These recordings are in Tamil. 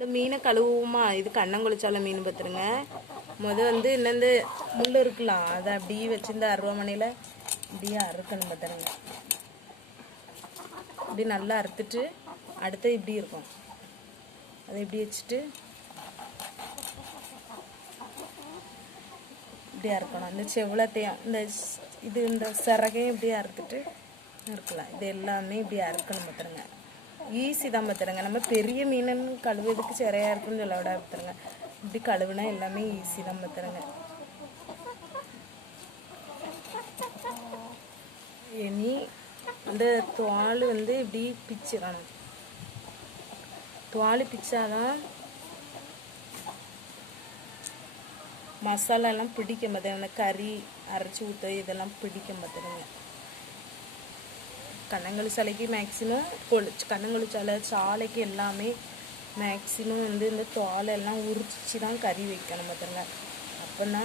இந்த மீனை கழுவுமா இது கண்ணங்குளிச்சால மீன் பார்த்துருங்க முத வந்து இந்த முள் இருக்கலாம். அதை அப்படியே வச்சுருந்த அருவாமனையில் இப்படியே அறுக்கணும் பார்த்துருங்க இப்படி நல்லா அறுத்துட்டு அடுத்து இப்படி இருக்கும். அதை இப்படி வச்சுட்டு இப்படி அறுக்கணும். இந்த செவ்வளத்தையும் இந்த இது இந்த சிறகையும் இப்படி அறுத்துட்டு இருக்கலாம் இது எல்லாமே இப்படி அறுக்கணும் பார்த்துருங்க ஈஸி தான் பார்த்துருங்க நம்ம பெரிய மீனுன்னு கழுவுறதுக்கு சிறையா இருக்குன்னு சொல்ல விட பார்த்துருங்க இப்படி கழுவுனா எல்லாமே ஈஸி தான் பார்த்துருங்க இனி இந்த தோல் வந்து இப்படி பிச்சிடணும் துவால் பிச்சாதான் மசாலாலாம் பிடிக்க மாட்டேங்க கறி அரைச்சி ஊற்ற இதெல்லாம் பிடிக்க மாட்டேங்க கண்ணங்களி சிலைக்கு மேக்ஸிமம் கொளு கண்ணங்களி சாலைக்கு எல்லாமே மேக்ஸிமம் வந்து இந்த தோலை எல்லாம் உரிச்சு தான் கறி வைக்கணும் பார்த்துங்க அப்போனா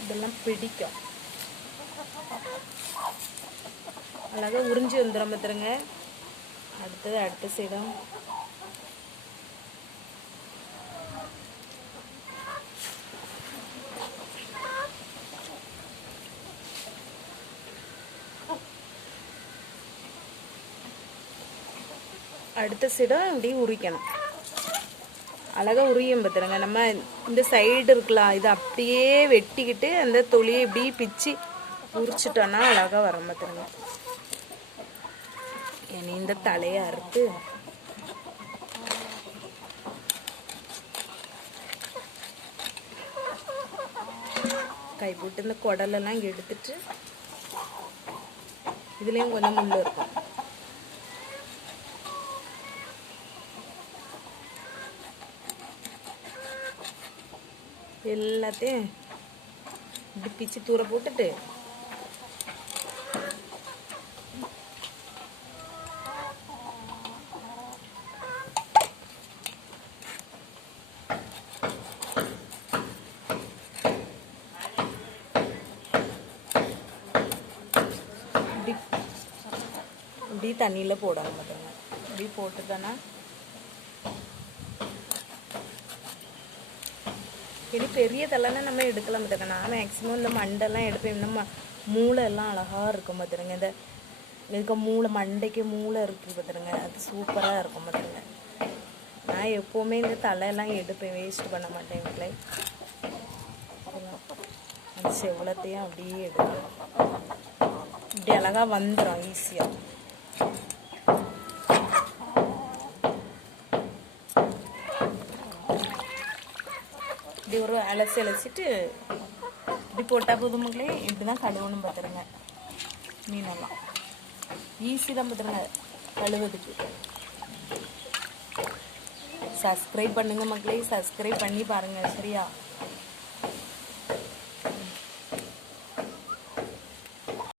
இதெல்லாம் பிடிக்கும். அழகாக உறிஞ்சி வந்துடும் பார்த்துருங்க அடுத்தது அடுத்த சைடும் அடுத்த சைடும் இப்படி உரிக்கணும் அழகாக உரியும் பார்த்துருங்க நம்ம இந்த சைடு இருக்கலாம் இது அப்படியே வெட்டிக்கிட்டு அந்த தொழியை இப்படி பிச்சு உரிச்சிட்டோன்னா அழகாக வர பார்த்துருங்க இனி இந்த தலையை அறுத்து கை போட்டு இந்த குடலெல்லாம் எடுத்துட்டு இதுலேயும் கொஞ்சம் முள்ளு இருக்கும். எல்லாத்தையும் இப்படி பிச்சு தூர போட்டுட்டு. இப்படி தண்ணியில் போடாமல் பார்த்துங்க இப்படி போட்டுட்டோன்னா இனி பெரிய தலைன்னா நம்ம எடுக்கலாம் பார்த்துங்க நான் மேக்ஸிமம் இந்த மண்டெல்லாம் எடுப்பேன். நம்ம மூளை எல்லாம் அழகாக இருக்கும் பார்த்துருங்க இந்த இருக்க மூளை மண்டைக்கு மூளை இருக்குது பார்த்துருங்க அது சூப்பராக இருக்கும் பார்த்துருங்க நான் எப்போவுமே இந்த தலையெல்லாம் எடுப்பேன். வேஸ்ட் பண்ண மாட்டேன் வீட்டில் அந்த செவ்வளத்தையும் அப்படியே எடுப்பேன். இப்படி அழகாக வந்துடும் ஈஸியாக இப்படி ஒரு அலசி அலசிட்டு இப்படி போட்டால் போதுமுங்களே இப்படி தான் கழுவணும் பார்த்துருங்க மீனெல்லாம். ஈஸி தான் பார்த்துருங்க கழுவதுக்கு சப்ஸ்கிரைப் பண்ணுங்க மக்களே சப்ஸ்கிரைப் பண்ணி பாருங்க. சரியா?